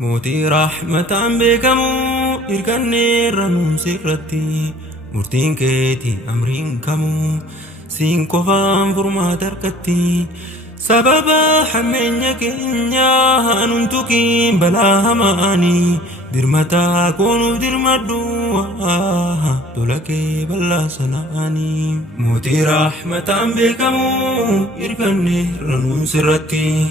موتي رحمة بكمو إركني رنون سرتي مرتين كيتي أمرين كمو سين كفان فرما تركتي سبب حمين كينيا هننتكي بلا هماني درمتا كونو درمدو تلكي بلا سناني موتي رحمة بكمو إركني رنون سرتي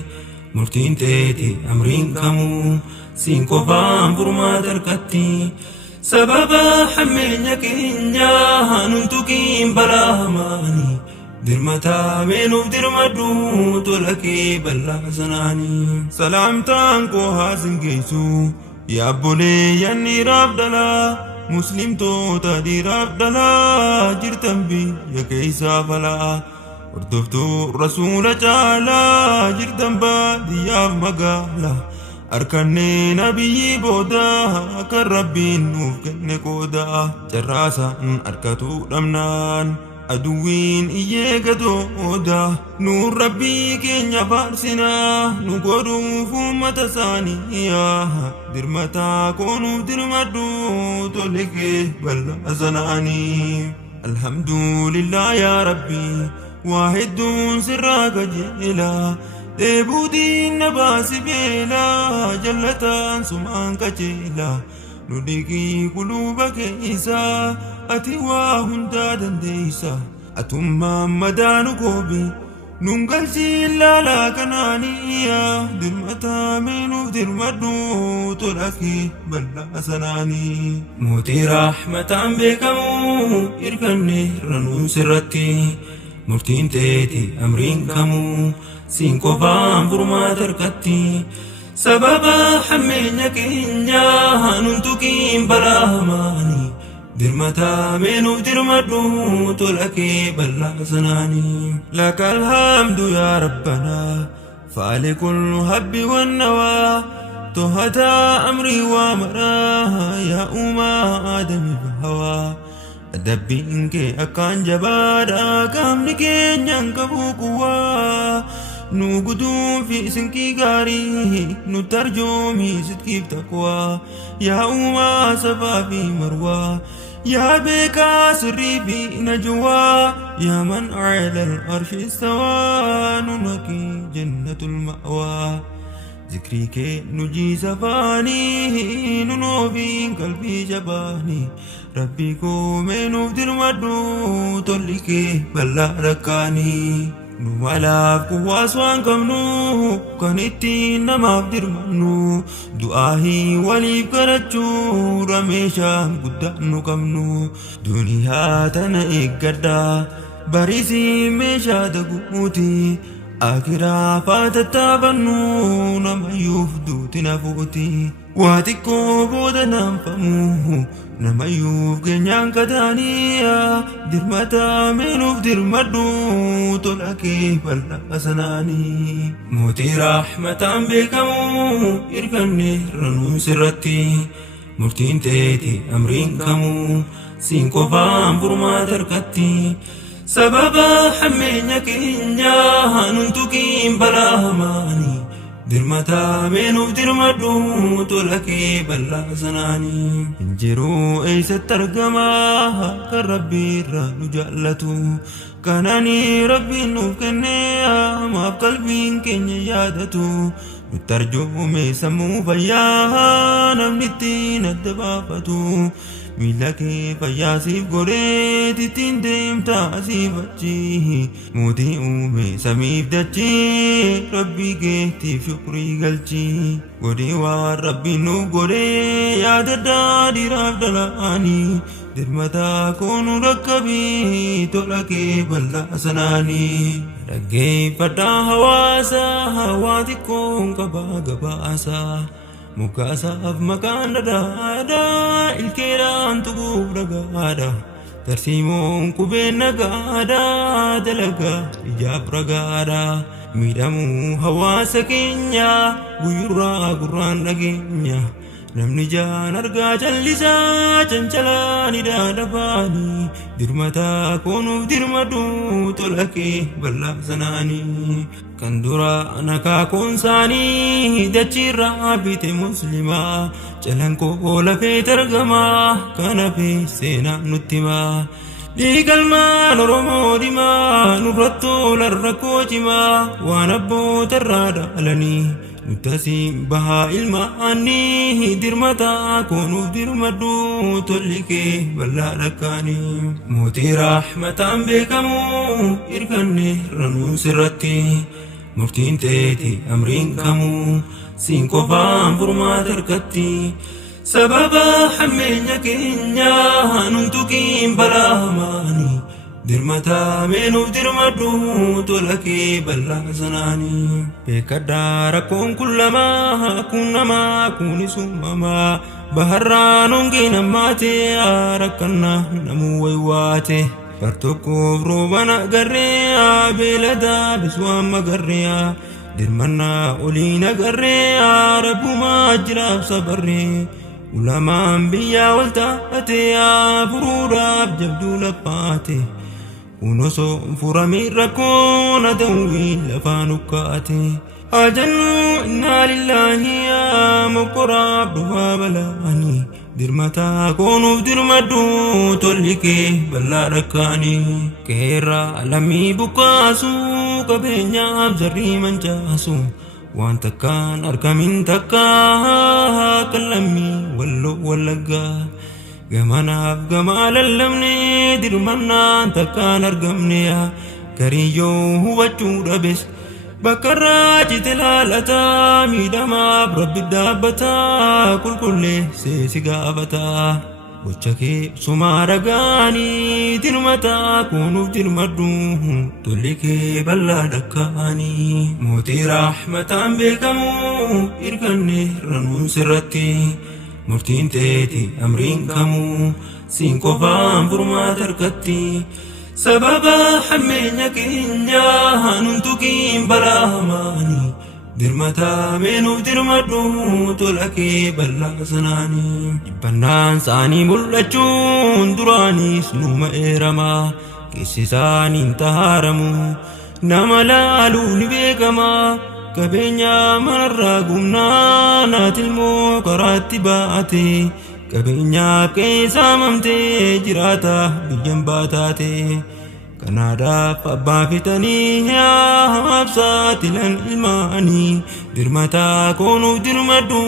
مرتين تيتي أمرين كمو سين كفان فرما تركتي سبب حمين كينيا هننتكي بلا هماني درمتا منو درمدو تلكي بلا سناني سلامتان كو هازن كيسو يا بولي ياني رابدلا مسلم تو تادي رابدلا جرتن بي يا كيسا فلا وردفتو رسول جالا جرتن با دياف مقالا أركني نبي بودا كربين نوفكن كودا جراسا أركتو رمنان أدوين إيجادو أودا نور ربي كينيا فارسنا نقولو فمة ثانية درمتا كونو درمدو تولكي بل أزناني الحمد لله يا ربي واحد سراك جيلا ديبودي نباس بيلا جلتا سمان كجيلا نوديكي قلوبك إيسا أتي واهندا دنديسا أتما مدانو كوبي نونغل سيلا لا كنانيا درمتا منو درمدو تلكي بلا سناني موتي رحمة بكمو إركني رنون سرتي مرتين تيتي أمرين كمو سين كوفان فرما تركتي سبب حمين كينيا هننتكي بلا هماني درمتا منو درمدو تلكي بلا سناني لك الحمد يا ربنا فالك الهب والنوى تهتا أمري ومراها يا أما آدم بهوى أدبينك أكان جبادا كاملك ينكبو قوى نوغدو في سنكي غاري نترجمي ستكيب تقوى يا أما صفا في مروى يا بكا سري في نجوى يا من على الأرش استوى ننكي جنة المأوى ذكريك نجي زفاني ننوفي قلبي جباني ربي كو منو درمدو توليكي بلا ركاني نوالاب قواس وان كمنو كانتي نماف درمنو دعاهي وليب كرچو رميشا قدانو كمنو دنيا تنا اقدا باريسي ميشا دقوتي آخرا فاتتابنو نما يفدو تنفوتي واتكو بودا ننفمو نما يوف كنيان كدانيا درمتا منوف درمدو تلكي بلا سناني موتي رحمة بكمو إركني رنون سرتي مرتين تيتي أمرين كمو سين كوفان فرما تركتي سبب حمين كينيا هننتكي بلا هماني درمتا منو درمدو تلكي بلا سناني انجرو ايس الترجمة كربي رانو جالتو كاناني ربي نوفكني ما بقلبي كينيا يادتو نترجمي سمو فياها نمنتي ندبافتو ميلاكي فياسيف غوريتي تندم تاسيفتي موتي أومي سميف دتشي ربي كيتي شكري قلتي غوري وربي نو غوري يا دادي راب دلاني درمتا كونو ركبي تلكي بلا سناني رجي فتا هواسا هواتي كون كبا قباسا مكاسف مكان دادا الكيران تقوب رقادا ترسيمون كوبين نقادا دلقا إجاب رقادا ميدامو هواسا كينيا بيورا قران رقينيا namni jaan argaa jallisaa cancalaani daadhafaanii dirmataa koonuuf dirmadu tola kee bal'aa sanaanii kan dura nakaa koonsaanii dachiirraa bite muslimaa calankoo lafee targamaa kan hafe seenaa nutti himaa dhiigalmaan Oromoo dimaa nurrattoo larrakkoo cimaa waan abboota irraa dhaalanii nuttasiin bahaa ilmaanii dirmataa koonuuf dirmadhu tolli kee bal'aa dhakkaanii mootii raaxmataan beekamu hirkanne ranuun sirratti murtiin teeti amriin kamuu siin qofaan furmaata harkatti sababa hammeenya keenya nuntukiin balaamaanii dirmataa meenuuf dirmadhu tola kee bal'aa sanaanii beekadhaa rakkoon kun lamaa kun namaa kunis uumamaa baharraan hongee nammaatee rakkannaa namuu waywaate bar tokkoof roobana agarree beeladaa biswaan magarree dirmannaa oliin agarree rabbumaa jiraaf sabarree ulamaan biyyaa wal taatee furuudhaaf jabduu laphaate unoso furami rakkoon adawwii lafaan ukkaate ajannu innaa lillaahi mokoraaf dhufaa balaanii dirmataa koonuuf dirmadhu tolli kee bal'aa dhakkaanii keerraa lammii buqqaasu qabeenyaaf jarrii mancaasu waan takkaan argamin takkaa kan lammii walloo wallaggaa gamanaaf gamaa lallabne dirmannaan takkaan argamne gariyyoo hubachuu dhabes bakkarraa cite laalataa miidhamaaf rabbi dhaabbataa qulqulleessee si gaafataa gocha kee sumaa dhagaanii dirmataa koonuuf dirmadhu tolli kee bal'aa dhakkaanii mootii raaxmataan beekamu hirkanne ranuun sirratti murtiin teeti amriin kamuu siin qofaan furmaata harkatti sababa hammeenya keenya nuntukiin balaamaanii dirmataa meenuuf dirmadhu tola kee bal'aa sanaanii dhibbannaan isaanii mul'achuun duraaniis numa eeramaa keessi isaaniin tahaaramu nama laaluu ni beekamaa qabeenya manarraa gumnaa naatilmoo karaatti baate qabeenyaaf keessaa mamtee jiraata biyyan baataate kanaadhaaf abbaa fitanii hamaaf saaxilan ilmaanii dirmataa koonuuf dirmadhu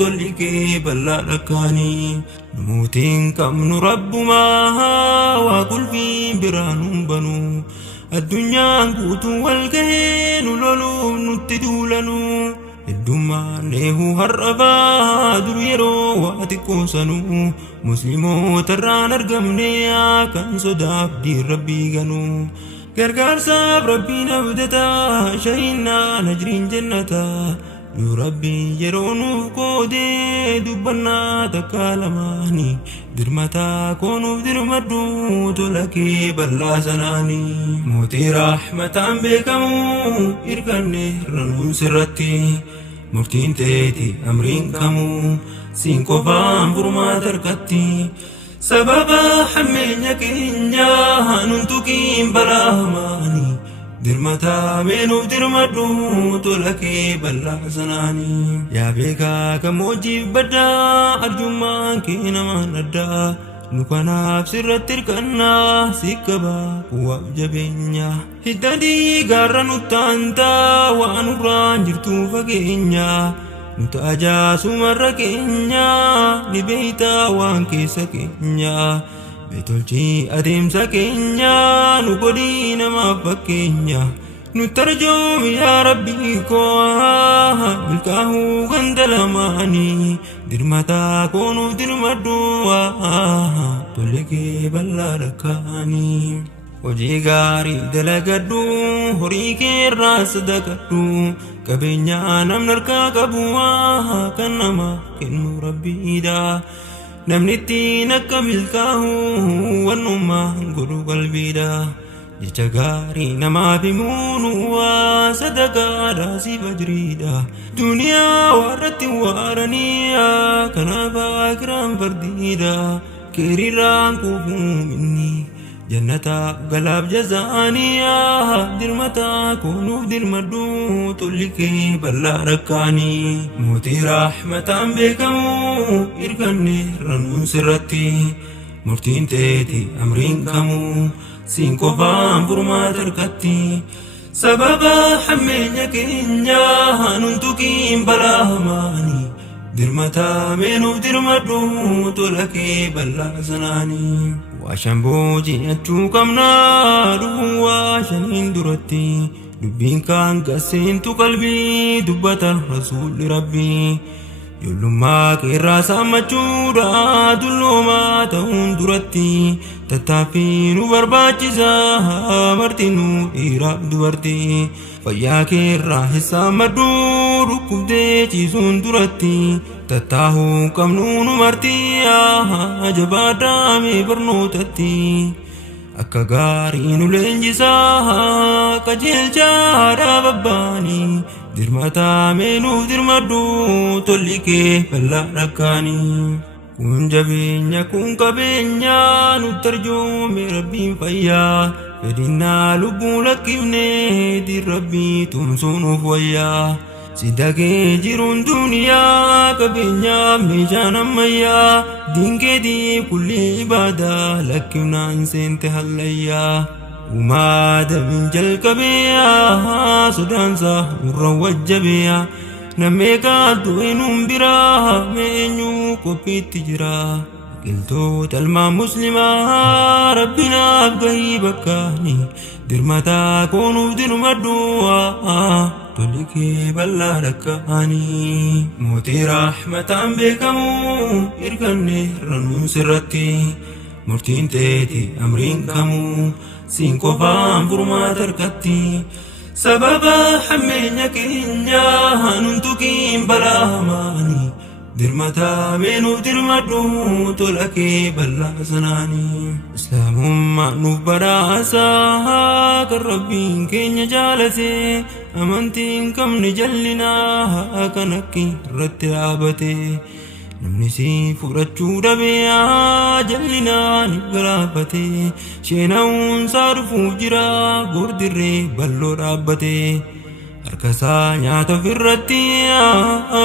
tolli kee bal'aa dhakkaanii namootiin qabnu rabbumaa waa qulfiin biraan hunbanu addunyaan guutuu wal gahee nu loluuf nutti duulanuu heddummaan neehuu har'abaa dur yeroo waa xiqqoosanuu musliimoota irraan argamne kan sodaaf diin rabbii ganuu gargaarsaaf rabbiin abdataa shahinnaan ajriin jannataa yoo rabbiin yeroo nuuf qoodee dubbannaa takkaa lamaanii dirmataa koonuuf dirmadhu tola kee bal'aa sanaanii mootii raaxmataan beekamu hirkanne ranuun sirratti murtiin teeti amriin kamuu siin qofaan furmaata harkatti sababa hammeenya keenya nuntukiin balaamaanii dirmataa meenuuf dirmadhu tola kee bal'aa sanaanii yaa beekaa gammoojjiif baddaa arjummaan kee namaan addaa nu kanaaf sirratti hirkannaa si qabaa kuwaaf jabeenya hidda dhiigaarra nuttaantaa waan nurraan jirtuu fageenya nuti ajaasumarra keenya ni beeytaa waan keessa keenya beetolchii adeemsa keenya nu godhii namaaf fakkeenya nu tarjoomi yaa rabbii koo milkaa'uu ganda lamaanii dirmataa koonuuf dirmadhu tolli kee bal'aa dhakkaanii hojii gaarii dalagadhu horii kee irraa sadaqadhu qabeenya namni harkaa qabu kan nama kennu rabbiidha namni ittiin akka milkaa'u wannummaa godhu qalbiidha جتغاري نما بمونوا صدقا راسي فجريدا دنيا ورت وارنيا كنا باكرام فرديدا كريران كوفو مني جنتا قلب جزانيا درمتا كونو درمدو تلكي بلا ركاني موتي رحمة بكمو إركني رنون سرتي مرتين تيتي أمرين كمو سينكو فام فرما تركتي سببا حمينك إنيا ننتكين بلا هماني درمتا منو درمدو تلكي بلا زناني واشنبو جيتو كمنا دو واشنين درتي دبين كان قسنتو قلبي دبت الرسول ربي يلما كيرا سامچودا دلوما تون درتي تتافينو برباچيزا مرتينو إيراب دورتي فيا كيرا حسام مدو ركبدي چيزون درتي تتاهو كمنون مرتي جبا دامي برنوتتي akka gaariin leenjisaa qajeelchaadha babbaanii dirmataa meenuuf dirmadhu tolli kee bal'aa rakkaanii kun jabeenya kun qabeenya nutti arjoome rabbiin fayyaa fedhinnaa lubbuu lakkifnee dir rabbii tumsuunuuf wayyaa sidagee jiruun duniyaa qabeenyaa meeshaan ammayyaa dinkeetiif kulli ibaadaa lakkifnaan seente hallayyaa umaa dabiin jalqabeeyaa sodaansaa nurra wajjabeeyaa nameekaa du'eenuun biraa meenyuu qophiitti jiraa qiltoota ilmaan muslimaa rabbinaaf gahii bakkaani dirmataa koonuuf dirmadhuwaa تلكي بلا ركاني موتي رحمة بكمو إركني رنون سرتي مرتين تيتي أمرين كمو سينكو فام فرما تركتي سبب حمينك إنيا ننتكين بلا هماني درمتا منو درمدو تلكي بلا سناني إسلام معنوف براسا كالربين كين جالسي أمانتين كم نجلنا كنكي رتعابتي نمنسي فرچو دبيا جلنا نقرابتي شيناون صارفو جرا بردري بلو رابتي harkasaa nyaata firratti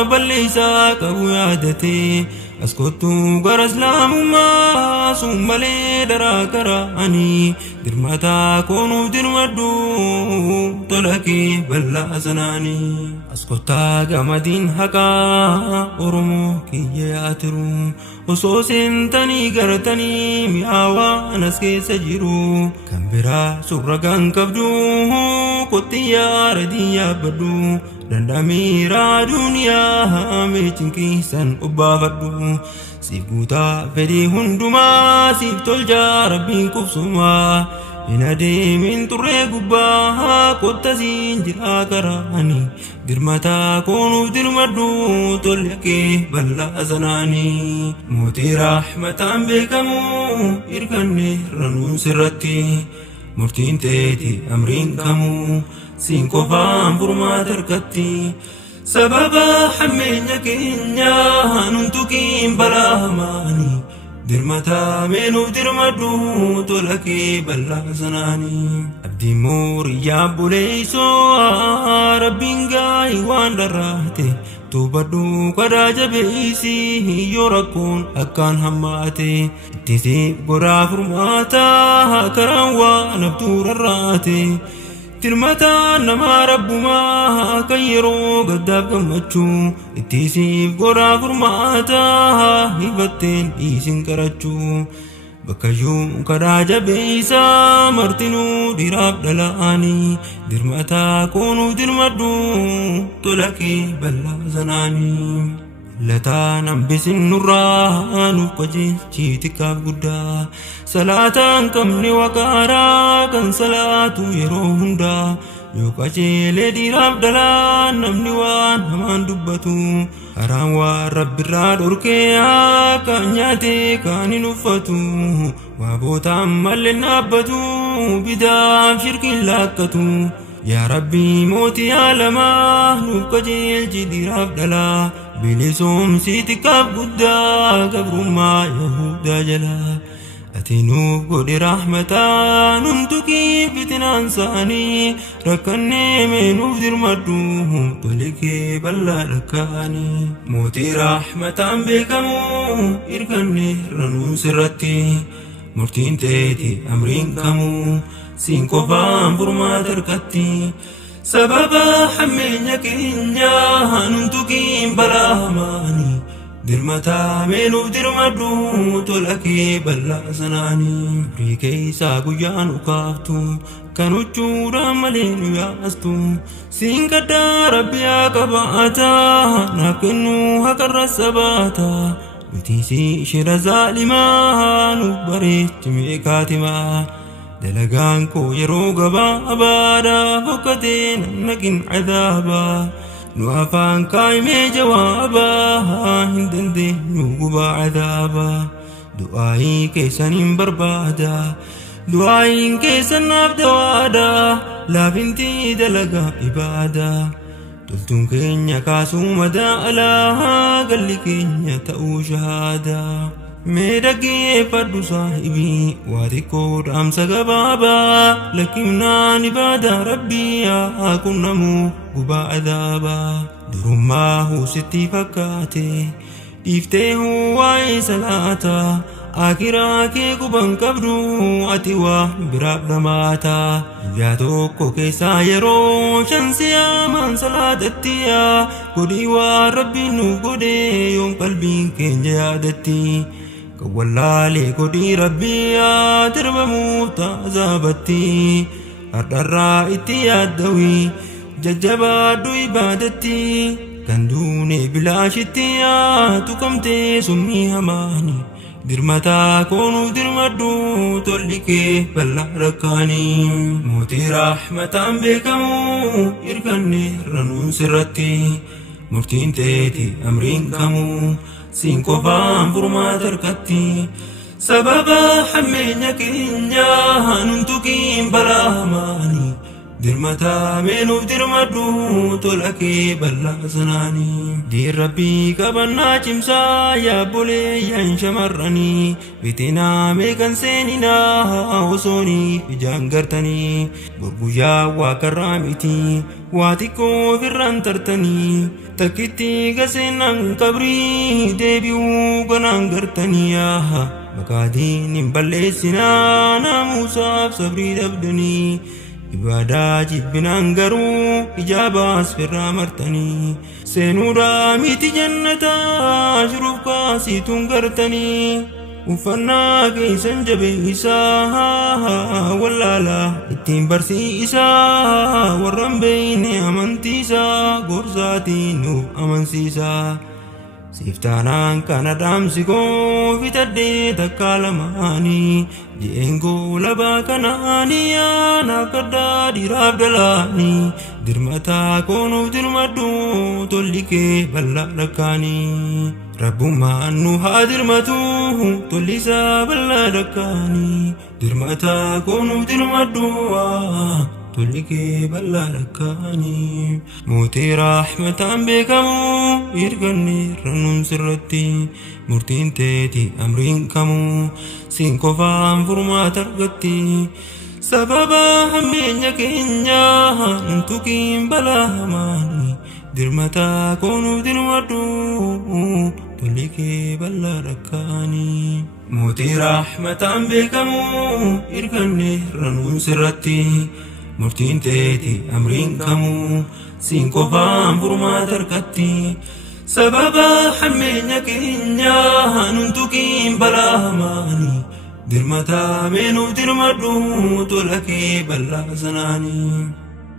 balleessaa qabu yaadate as kottuu gara islaamummaa sun malee daraa karaanii dirmataa koonuuf dirmadhu tola kee bal'aa sanaanii as kottaa gamadiin haqaa oromoo kiyya yaatiru osoo seentanii gartanii mi'aawaan as keessa jiru kan biraa surra gan qabdu kottiyaa radiyyaa badu dandamiira duniyaa meechinki san obbaafadhu siif guutaa fedhii hundumaa siif tolchaa rabbiin qubsumaa hin adeemin turree gubbaa kottasiin jiraa karaanii dirmataa koonuuf dirmadhu tolli kee bal'aa sanaanii mootii raaxmataan beekamu irkanne ranuun sirratti murtiin teeti amriin kamuu siin qofaan furmaata harkatti sababa hammeenya keenyaa nuntukiin balaa hamaanii dirmataa meenuuf dirmadhu tola kee bal'aa sanaanii abdiin mooriyyaa buleeysoo rabbiin gaa'ii waan dharraate tubadhu kadaa jabeeysi yoo rakkoon akkaan hammaate ittisiif godhaa furmaataa karaan waan abduu rarraate dirmataa namaa rabbumaa kan yeroo gaddaaf gammachuu ittisiif godhaa furmaataa hifatteen dhiisin qarachuu bakkayyuu kadaa jabeeysaa martinuu dhiiraaf dhala'anii dirmataa koonuuf dirmadhu tola kee bal'aa sanaanii lataan hambisin nurraa nuuf qajeelchiitikaaf guddaa salaataan qabne waqaaraa kan salaatu yeroo hundaa yoo qajeelee dhiiraaf dhalaan namni waan hamaan dubbatu araan waan rabbi irraa dhorkee kan nyaate kan hin uffatu waa bootaan malee naabbatu bidaan shirkiin laakkatu yaa rabbi mootii aalamaa nuuf qajeelchi dhiiraaf dhalaa bilisoomsiiti kaaf guddaa gabrummaa yahudaa jalaa ati nuuf godhi rahmataa numtukii fitinaan isaanii rakkannee meenuuf dirmadhu tolikee bal'aa dhakkaanii mootii rahmataan beekamu irkanne ranuun sirratti murtiin teeti amriin kamuu siin qofaan furmaata harkatti sababa hammeenya keenya numtukiin balaa hamaanii dirmataa meenuuf dirmadhu tolakee bal'aa sanaanii firii keessaa guyyaa nu kaaftu kan huccuudhaan malee nu yaastu siin gaddaa rabbi haa qabaataa naaf kennu haqarra sabaata nuti shira zaalimaa nuuf bareechi meeqaatimaa dalagaan koo yeroo gabaabaadhaa fokkatee nannaqin cadaabaa nu afaan kaa'imee jawaabaa hin dandeenyu gubaa cadaabaa du'aayii keessan hin barbaada du'aayiin keessan naaf dawaadaa laafintii dalagaa ibaadaa toltuun keenya kaasuu madaalaa galli keenya ta'uu shahaadaa mee dhaggeeffadhu saahibii waa xiqqoo dhaamsa gabaabaa lakkifnaan ibaadaa rabbii haa qunnamuu gubaa cadaabaa durummaa huusitti fakkaate dhiiftee waa'ee salaataa akiraa kee quban qabdu ati waa biraaf dhamaataa guyyaa tokko keessaa yeroo shan siyaamaan salaatatti godhii waan rabbiin nuuf godhe yoom qalbiin keenya yaadatti wallaalee godhii rabbii darbamuuf taazabatti hardharraa itti yaaddawii jajjabaadhu ibaadatti kan duune bilaashitti tuqamtee summii hamaani dirmataa koonuuf dirmadhu tollikee bal'aa rakkaanii mootii rahmataan beekamu irkanne ranuun sirratti murtiin teeti amriin kamuu siin qofaan furmaata harkatti sababa hammeenya keenya numtukiin balaa hamaanii dirmataa meenuuf dirmadhu tolakee bal'aa sanaanii diin rabbii qabannaa cimsaa yaabbolee yaan shamarranii fitinaa meeqan seeninaa osoonii ijaan gartanii gurguyyaa waa karraa miti waa xiqqoo ofirraan tartanii takkitti gaseennan qabrii deebi'uu ganaan gartanii makaadiin hin balleessinaa naamusaaf sabrii dhabdanii ibaadaa jibbinaan garuu ijaabaas firraa martanii seenuudhaa miti jannataa shuruuf kaasiituun gartanii uffannaa keessan jabeessaa wallaalaa ittiin barsiisaa warran beeyne amantiisaa gorsaatiin nuuf amansiisaa siftaanaan kana dhaamsi koo fitadhee takkaa lamaanii jeengoo labaa kanaanii naaf gaddaa dhiiraaf dhalaanii dirmataa koonuuf dirmadhu tollikee bal'aa dhakkaanii rabbummaan nu haa dirmatu tollisaa bal'aa dhakkaanii dirmataa koonuuf dirmadhu tollikee bal'aa dhakkaanii mootii rahmataan beekamu irkanne ranuun sirratti murtiin teeti amriin kamuu siin qofaan furmaata argatti sababa hammeenya keenya numtukiin balaa hamaanii dirmataa koonuuf dirmadhu tollikee bal'aa dhakkaanii mootii rahmataan beekamu irkanne ranuun sirratti murtiin teeti amriin kamuu siin qofaan furmaata harkatti sababa hammeenya keenya numtukiin balaa hamaanii dirmataa meenuuf dirmadhu tolakee bal'aa sanaanii